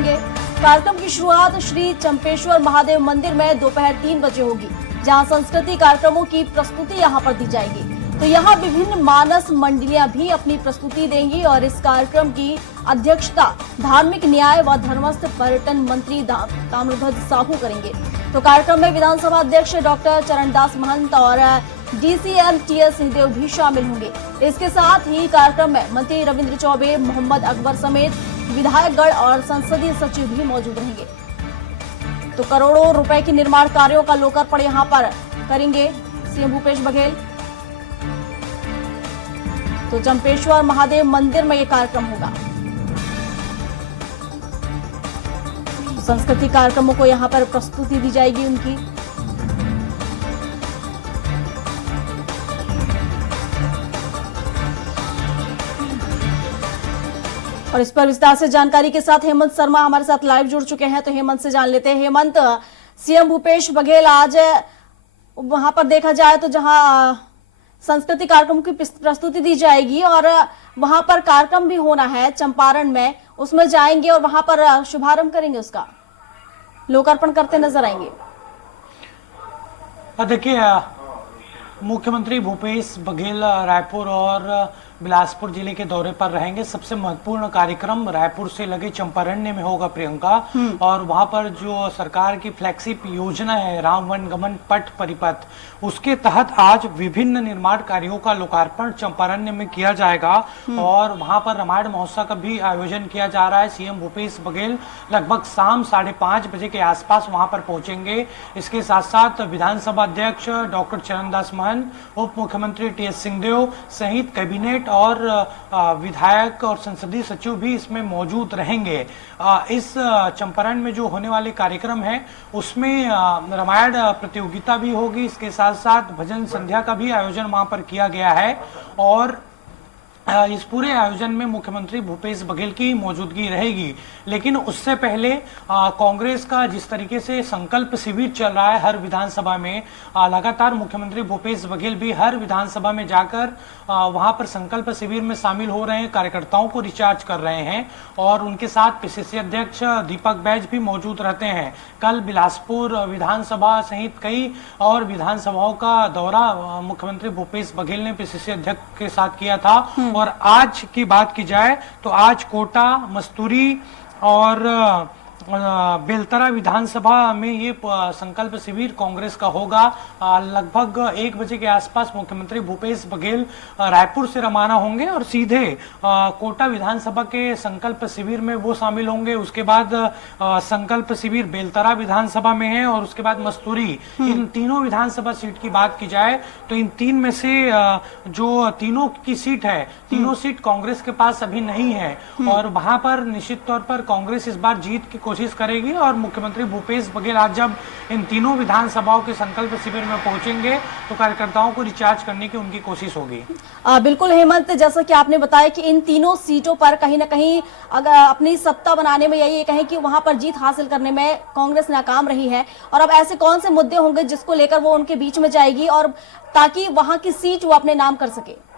होंगे। कार्यक्रम की शुरुआत श्री चंपेश्वर महादेव मंदिर में दोपहर 3 बजे होगी, जहां सांस्कृतिक कार्यक्रमों की प्रस्तुति यहां पर दी जाएगी। तो यहां विभिन्न मानस मंडलियां भी अपनी प्रस्तुति देंगी और इस कार्यक्रम की अध्यक्षता धार्मिक न्याय व धर्मस्थ पर्यटन मंत्री ताम्रध्वज साहू करेंगे। तो कार्यक्रम में विधानसभा अध्यक्ष डॉक्टर चरणदास महंत और डीसीएम टीएस सिंहदेव भी शामिल होंगे। इसके साथ ही कार्यक्रम में मंत्री रविंद्र चौबे, मोहम्मद अकबर समेत विधायकगण और संसदीय सचिव भी मौजूद रहेंगे। तो करोड़ों रुपए के निर्माण कार्यों का लोकार्पण यहां पर करेंगे सीएम भूपेश बघेल। तो चंपेश्वर महादेव मंदिर में यह कार्यक्रम होगा। सांस्कृतिक कार्यक्रमों को यहां पर प्रस्तुति दी जाएगी उनकी। और इस पर विस्तार से जानकारी के साथ हेमंत शर्मा हमारे साथ लाइव जुड़ चुके हैं। तो हेमंत से जान लेते हैं। हेमंत, सीएम भूपेश बघेल आज वहां पर देखा जाए तो जहां सांस्कृतिक कार्यक्रम की प्रस्तुति दी जाएगी और वहां पर कार्यक्रम भी होना है चंपारण में, उसमें जाएंगे और वहां पर शुभारंभ करेंगे, उसका लोकार्पण करते नजर आएंगे। देखिए, मुख्यमंत्री भूपेश बघेल रायपुर और बिलासपुर जिले के दौरे पर रहेंगे। सबसे महत्वपूर्ण कार्यक्रम रायपुर से लगे चंपारण्य में होगा प्रियंका, और वहां पर जो सरकार की फ्लैगशिप योजना है राम वन गमन पथ परिपथ, उसके तहत आज विभिन्न निर्माण कार्यों का लोकार्पण चंपारण्य में किया जाएगा और वहां पर रामायण महोत्सव का भी आयोजन किया जा रहा है। सीएम भूपेश बघेल लगभग शाम 5:30 बजे के आसपास वहां पर पहुंचेंगे। इसके साथ साथ विधानसभा अध्यक्ष डॉक्टर चरणदास महंत, उप मुख्यमंत्री टीएस सिंहदेव सहित कैबिनेट और विधायक और संसदीय सचिव भी इसमें मौजूद रहेंगे। इस चंपारण में जो होने वाले कार्यक्रम है उसमें रामायण प्रतियोगिता भी होगी। इसके साथ साथ भजन संध्या का भी आयोजन वहां पर किया गया है और इस पूरे आयोजन में मुख्यमंत्री भूपेश बघेल की मौजूदगी रहेगी। लेकिन उससे पहले कांग्रेस का जिस तरीके से संकल्प शिविर चल रहा है हर विधानसभा में, लगातार मुख्यमंत्री भूपेश बघेल भी हर विधानसभा में जाकर वहां पर संकल्प शिविर में शामिल हो रहे हैं, कार्यकर्ताओं को रिचार्ज कर रहे हैं और उनके साथ पीसीसी अध्यक्ष दीपक बैज भी मौजूद रहते हैं। कल बिलासपुर विधानसभा सहित कई और विधानसभाओं का दौरा मुख्यमंत्री भूपेश बघेल ने पीसीसी अध्यक्ष के साथ किया था। और आज की बात की जाए तो आज कोटा, मस्तूरी और बेलतरा विधानसभा में ये संकल्प शिविर कांग्रेस का होगा। लगभग 1 बजे के आसपास मुख्यमंत्री भूपेश बघेल रायपुर से रवाना होंगे और सीधे कोटा विधानसभा के संकल्प शिविर में वो शामिल होंगे। उसके बाद संकल्प शिविर बेलतरा विधानसभा में है और उसके बाद मस्तूरी। इन तीनों विधानसभा सीट की बात की जाए तो इन तीन में से जो तीनों की सीट है, तीनों सीट कांग्रेस के पास अभी नहीं है और वहां पर निश्चित तौर पर कांग्रेस इस बार जीत की कोशिश करेगी। और मुख्यमंत्री भूपेश बघेल आज जब इन तीनों विधानसभाओं के संकल्प शिविर में पहुंचेंगे तो कार्यकर्ताओं को रिचार्ज करने की उनकी कोशिश होगी। बिल्कुल हेमंत, जैसा कि आपने बताया कि इन तीनों सीटों पर कहीं ना कहीं अगर अपनी सत्ता बनाने में या ये कहें कि वहां पर जीत हासिल करने में कांग्रेस नाकाम रही है, और अब ऐसे कौन से मुद्दे होंगे जिसको लेकर वो उनके बीच में जाएगी और ताकि वहां की सीट वो अपने नाम कर सके?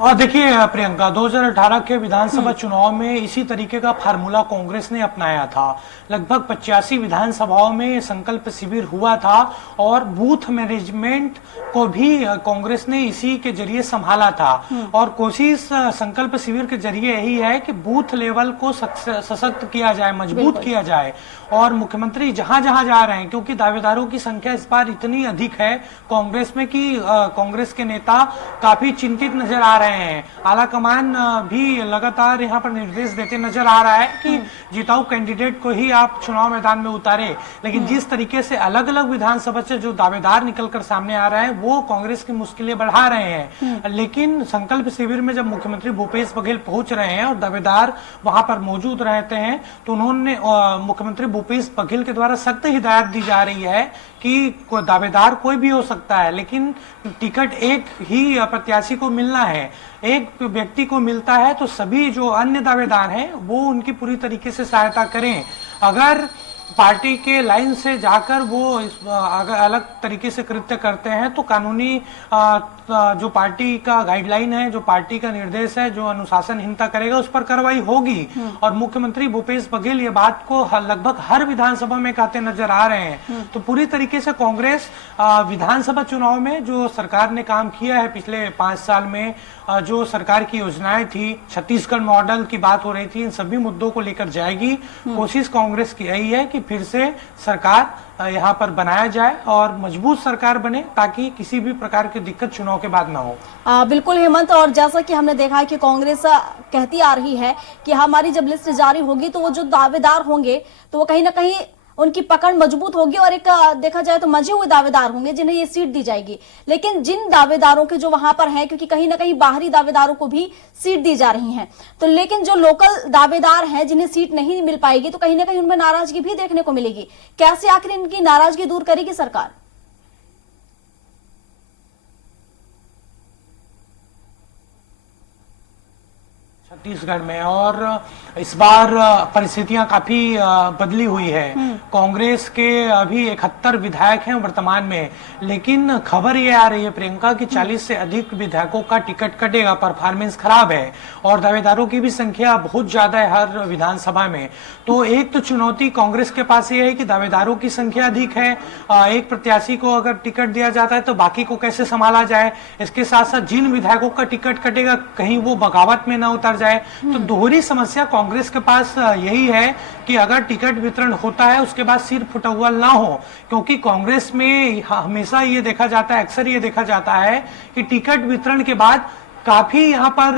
और देखिए प्रियंका, 2018 के विधानसभा चुनाव में इसी तरीके का फार्मूला कांग्रेस ने अपनाया था। लगभग 85 विधानसभाओं में संकल्प शिविर हुआ था और बूथ मैनेजमेंट को भी कांग्रेस ने इसी के जरिए संभाला था। और कोशिश संकल्प शिविर के जरिए यही है कि बूथ लेवल को सशक्त किया जाए, मजबूत किया जाए। और मुख्यमंत्री जहां जहां जा रहे हैं, क्योंकि दावेदारों की संख्या इस बार इतनी अधिक है कांग्रेस में कि कांग्रेस के नेता काफी चिंतित नजर आ रहे हैं। आला कमान भी लगातार यहां पर निर्देश देते नजर आ रहा है कि जिताऊ कैंडिडेट को ही आप चुनाव मैदान में उतारे। लेकिन जिस तरीके से अलग अलग विधानसभा से जो दावेदार निकलकर सामने आ रहे हैं वो कांग्रेस की मुश्किलें बढ़ा रहे हैं। लेकिन संकल्प शिविर में जब मुख्यमंत्री भूपेश बघेल पहुंच रहे हैं और दावेदार वहां पर मौजूद रहते हैं तो उन्होंने मुख्यमंत्री भूपेश बघेल के द्वारा सख्त हिदायत दी जा रही है कि दावेदार कोई भी हो सकता है, लेकिन टिकट एक ही प्रत्याशी को मिलना है। एक व्यक्ति को मिलता है तो सभी जो अन्य दावेदार हैं वो उनकी पूरी तरीके से सहायता करें। अगर पार्टी के लाइन से जाकर वो अगर अलग तरीके से कृत्य करते हैं तो कानूनी जो पार्टी का गाइडलाइन है, जो पार्टी का निर्देश है, जो अनुशासनहीनता करेगा उस पर कार्रवाई होगी। और मुख्यमंत्री भूपेश बघेल ये बात को लगभग हर विधानसभा में कहते नजर आ रहे हैं। तो पूरी तरीके से कांग्रेस विधानसभा चुनाव में जो सरकार ने काम किया है पिछले 5 साल में, जो सरकार की योजनाएं थी, छत्तीसगढ़ मॉडल की बात हो रही थी, इन सभी मुद्दों को लेकर जाएगी। कोशिश कांग्रेस की यही है कि फिर से सरकार यहाँ पर बनाया जाए और मजबूत सरकार बने ताकि किसी भी प्रकार की दिक्कत चुनाव के बाद ना हो। बिल्कुल हेमंत, और जैसा कि हमने देखा है कि कांग्रेस कहती आ रही है कि हमारी जब लिस्ट जारी होगी तो वो जो दावेदार होंगे तो वो कहीं ना कहीं उनकी पकड़ मजबूत होगी और एक देखा जाए तो मंजे हुए दावेदार होंगे जिन्हें ये सीट दी जाएगी। लेकिन जिन दावेदारों के जो वहां पर हैं, क्योंकि कहीं ना कहीं बाहरी दावेदारों को भी सीट दी जा रही है, तो लेकिन जो लोकल दावेदार हैं जिन्हें सीट नहीं मिल पाएगी तो कहीं ना कहीं उनमें नाराजगी भी देखने को मिलेगी। कैसे आखिर इनकी नाराजगी दूर करेगी सरकार? छत्तीसगढ़ में और इस बार परिस्थितियां काफी बदली हुई है। कांग्रेस के अभी 71 विधायक हैं वर्तमान में, लेकिन खबर ये आ रही है प्रियंका कि 40 से अधिक विधायकों का टिकट कटेगा। परफॉर्मेंस खराब है और दावेदारों की भी संख्या बहुत ज्यादा है हर विधानसभा में। तो एक तो चुनौती कांग्रेस के पास ये है कि दावेदारों की संख्या अधिक है, एक प्रत्याशी को अगर टिकट दिया जाता है तो बाकी को कैसे संभाला जाए। इसके साथ साथ जिन विधायकों का टिकट कटेगा कहीं वो बगावत में न उतर जाए। तो दोहरी समस्या कांग्रेस के पास यही है कि अगर टिकट वितरण होता है उसके बाद सिर फुटौल ना हो, क्योंकि कांग्रेस में हमेशा ये देखा जाता है, अक्सर ये देखा जाता है कि टिकट वितरण के बाद काफी यहाँ पर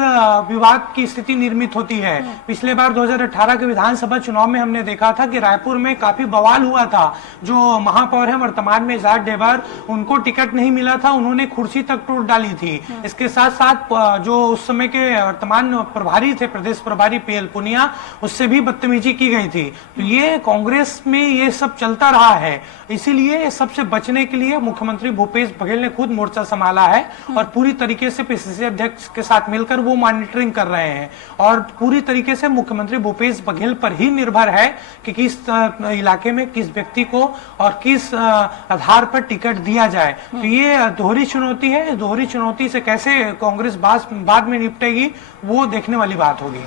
विवाद की स्थिति निर्मित होती है। पिछले बार 2018 के विधानसभा चुनाव में हमने देखा था कि रायपुर में काफी बवाल हुआ था। जो महापौर है वर्तमान में इजाज डेबर, उनको टिकट नहीं मिला था, उन्होंने कुर्सी तक तोड़ डाली थी। इसके साथ साथ जो उस समय के वर्तमान प्रभारी थे, प्रदेश प्रभारी पीएल पुनिया, उससे भी बदतमीजी की गई थी। तो ये कांग्रेस में ये सब चलता रहा है, इसीलिए सबसे बचने के लिए मुख्यमंत्री भूपेश बघेल ने खुद मोर्चा संभाला है और पूरी तरीके से पीसीसी अध्यक्ष के साथ मिलकर वो मॉनिटरिंग कर रहे हैं। और पूरी तरीके से मुख्यमंत्री भूपेश बघेल पर ही निर्भर है कि किस इलाके में किस व्यक्ति को और किस आधार पर टिकट दिया जाए। तो ये दोहरी चुनौती है। इस दोहरी चुनौती से कैसे कांग्रेस बाद में निपटेगी वो देखने वाली बात होगी।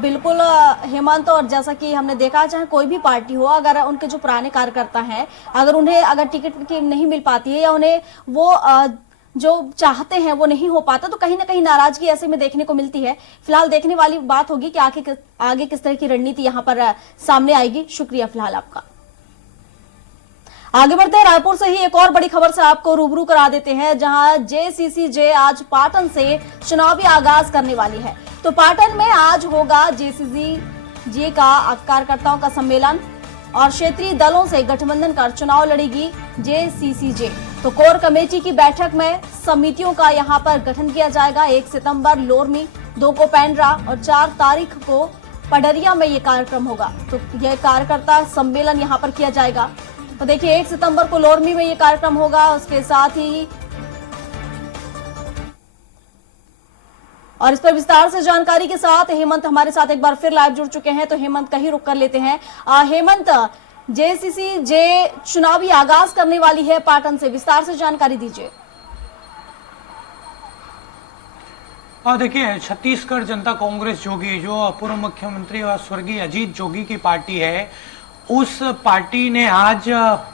बिल्कुल हेमंत, और जैसा कि हमने देखा, चाहे कोई भी पार्टी हो, अगर उनके जो पुराने कार्यकर्ता हैं अगर टिकट नहीं मिल पाती है या उन्हें वो जो चाहते हैं वो नहीं हो पाता तो कहीं ना कहीं नाराजगी ऐसे में देखने को मिलती है। फिलहाल देखने वाली बात होगी कि आगे किस तरह की रणनीति यहाँ पर सामने आएगी। शुक्रिया फिलहाल आपका। आगे बढ़ते हैं, रायपुर से ही एक और बड़ी खबर से आपको रूबरू करा देते हैं, जहां जेसीसीजे आज पाटन से चुनावी आगाज करने वाली है। तो पाटन में आज होगा जेसीसीजे का कार्यकर्ताओं का सम्मेलन और क्षेत्रीय दलों से गठबंधन कर चुनाव लड़ेगी जेसीसीजे। तो कोर कमेटी की बैठक में समितियों का यहां पर गठन किया जाएगा। 1 सितंबर लोरमी, 2 को पेंड्रा और 4 तारीख को पडरिया में ये कार्यक्रम होगा। तो यह कार्यकर्ता सम्मेलन यहां पर किया जाएगा। तो देखिए 1 सितंबर को लोरमी में ये कार्यक्रम होगा। उसके साथ ही और इस पर विस्तार से जानकारी के साथ हेमंत हमारे साथ एक बार फिर लाइव जुड़ चुके हैं। तो हेमंत कहीं रुक कर लेते हैं। हेमंत, जेसीसीजे चुनावी आगाज करने वाली है पाटन से, विस्तार से जानकारी दीजिए। और देखिए, छत्तीसगढ़ जनता कांग्रेस जोगी, जो पूर्व मुख्यमंत्री और स्वर्गीय अजीत जोगी की पार्टी है, उस पार्टी ने आज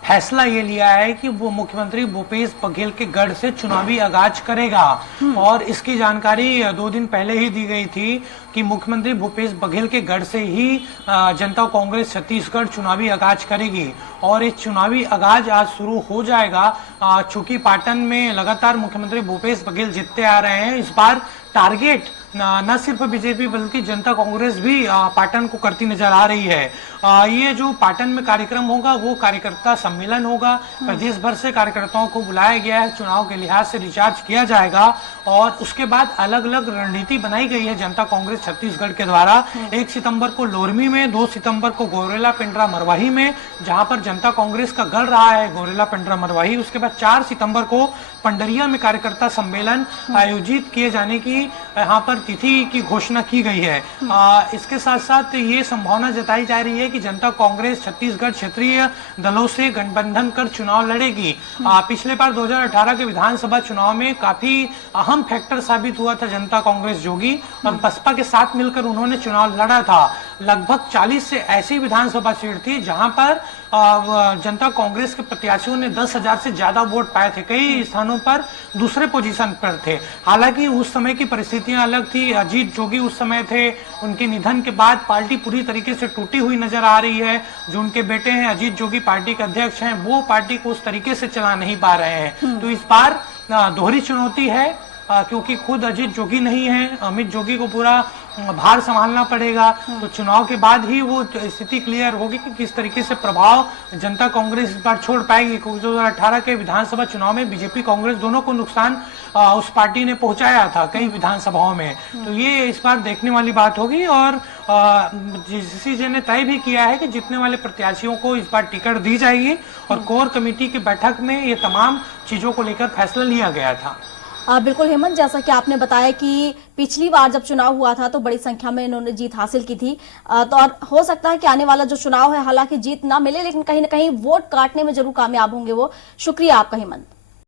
फैसला ये लिया है कि वो मुख्यमंत्री भूपेश बघेल के गढ़ से चुनावी आगाज करेगा। और इसकी जानकारी 2 दिन पहले ही दी गई थी कि मुख्यमंत्री भूपेश बघेल के गढ़ से ही जनता कांग्रेस छत्तीसगढ़ चुनावी आगाज करेगी। और इस चुनावी आगाज आज शुरू हो जाएगा। चूंकि पाटन में लगातार मुख्यमंत्री भूपेश बघेल जीतते आ रहे हैं, इस बार टारगेट न सिर्फ बीजेपी बल्कि जनता कांग्रेस भी पाटन को करती नजर आ रही है। ये जो पाटन में कार्यक्रम होगा वो कार्यकर्ता सम्मेलन होगा। प्रदेश भर से कार्यकर्ताओं को बुलाया गया है, चुनाव के लिहाज से रिचार्ज किया जाएगा और उसके बाद अलग अलग रणनीति बनाई गई है जनता कांग्रेस छत्तीसगढ़ के द्वारा। 1 सितंबर को लोरमी में, 2 सितंबर को गौरेला पेंड्रा मरवाही में, जहां पर जनता कांग्रेस का गढ़ रहा है गौरेला पेंड्रा मरवाही। उसके बाद 4 सितंबर को पंडरिया में कार्यकर्ता सम्मेलन आयोजित किए जाने की यहाँ पर तिथि की घोषणा की गई है। इसके साथ साथ ये संभावना जताई जा रही है कि जनता कांग्रेस छत्तीसगढ़ क्षेत्रीय दलों से गठबंधन कर चुनाव लड़ेगी। पिछले बार 2018 के विधानसभा चुनाव में काफी अहम फैक्टर साबित हुआ था जनता कांग्रेस जोगी, और बसपा के साथ मिलकर उन्होंने चुनाव लड़ा था। लगभग 40 से ऐसी विधानसभा सीट थी जहां पर जनता कांग्रेस के प्रत्याशियों ने 10,000 से ज्यादा वोट पाए थे, कई स्थानों पर दूसरे पोजीशन पर थे। हालांकि उस समय की परिस्थितियां अलग थी। अजीत जोगी उस समय थे, उनके निधन के बाद पार्टी पूरी तरीके से टूटी हुई नजर आ रही है। जो उनके बेटे हैं अजीत जोगी पार्टी के अध्यक्ष हैं, वो पार्टी को उस तरीके से चला नहीं पा रहे हैं। तो इस बार दोहरी चुनौती है, क्योंकि खुद अजीत जोगी नहीं है, अमित जोगी को पूरा भार संभालना पड़ेगा। तो चुनाव के बाद ही वो स्थिति क्लियर होगी कि किस तरीके से प्रभाव जनता कांग्रेस इस बार छोड़ पाएगी, क्योंकि 2018 के विधानसभा चुनाव में बीजेपी कांग्रेस दोनों को नुकसान उस पार्टी ने पहुंचाया था कई विधानसभाओं में। तो ये इस बार देखने वाली बात होगी, और जीसीसी ने तय भी किया है कि जीतने वाले प्रत्याशियों को इस बार टिकट दी जाएगी, और कोर कमेटी की बैठक में ये तमाम चीजों को लेकर फैसला लिया गया था। बिल्कुल हेमंत, जैसा कि आपने बताया कि पिछली बार जब चुनाव हुआ था तो बड़ी संख्या में इन्होंने जीत हासिल की थी। तो और हो सकता है कि आने वाला जो चुनाव है हालांकि जीत ना मिले, लेकिन कहीं ना कहीं वोट काटने में जरूर कामयाब होंगे वो। शुक्रिया आपका हेमंत।